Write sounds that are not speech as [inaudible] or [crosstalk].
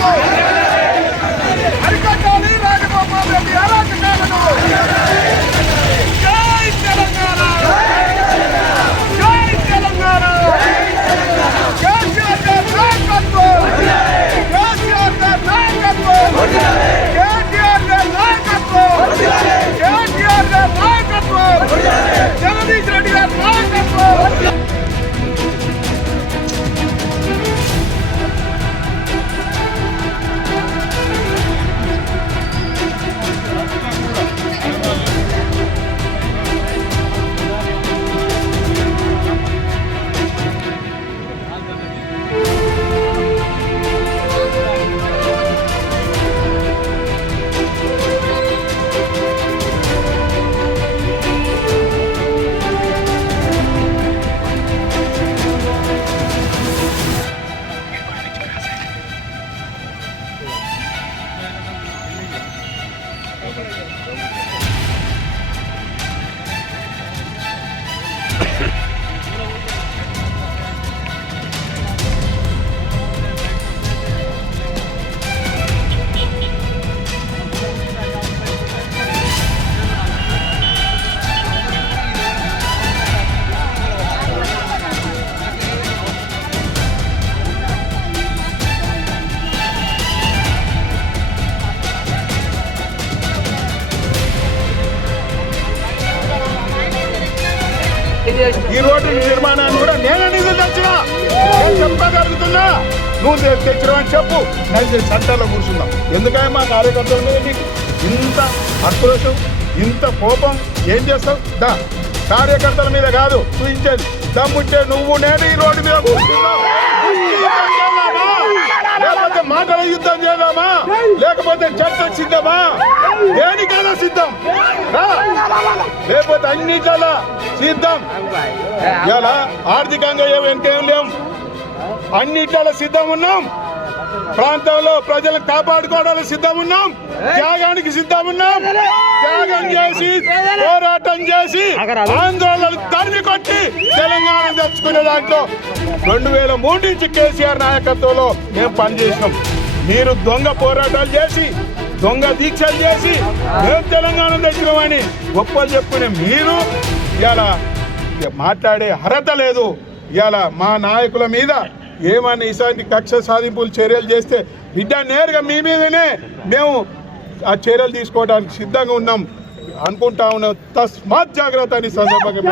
Let's go! ఈ road నిర్మాణాన్ని కూడా నేనే నిధులు తెచ్చినా నేను చెప్పగలుగుతున్నా. నువ్వు తె- తెచ్చినావు అని చెప్పు. నేను సెంటర్లో కూర్చుందాం. ఎందుకంటే మా కార్యకర్తల మీద నీకు ఇంత ఆక్రోశం ఇంత కోపం? ఏం చేస్తావు? దా. కార్యకర్తల మీద కాదు చూపించేది. దమ్ముంటే నువ్వు నేను ఈ రోడ్డు మీద కూర్చున్నాం [laughs] లేకపోతే మాటల యుద్ధం లేకపోతే అన్ని చాలా సిద్ధం. ఇలా ఆర్థికంగా ఏం వెనకేం లేం. అన్నిట్ల సిద్ధం ఉన్నాం. ప్రాంతంలో ప్రజలను కాపాడుకోవడానికి సిద్ధం ఉన్నాం. త్యాగానికి సిద్ధం ఉన్నాం. త్యాగం చేసి పోరాటం చేసి ఆందోళనలు తరిమి కొట్టి తెలంగాణ తెచ్చుకునే దాంట్లో రెండు వేల మూడు నుంచి కేసీఆర్ నాయకత్వంలో మేము పనిచేసినాం. మీరు దొంగ పోరాటాలు చేసి దొంగ దీక్షలు చేసి మేము తెలంగాణ తెచ్చినామని గొప్పలు చెప్పుకునే మీరు ఇలా మాట్లాడే అర్హత లేదు. ఇలా మా నాయకుల మీద ఏమన్నా ఇలాంటి కక్ష సాధింపులు చర్యలు చేస్తే బిడ్డ నేరుగా మీ మీదనే మేము ఆ చర్యలు తీసుకోవడానికి సిద్ధంగా ఉన్నాం అనుకుంటా ఉన్నాం. తస్మాత్ జాగ్రత్త అని సందర్భంగా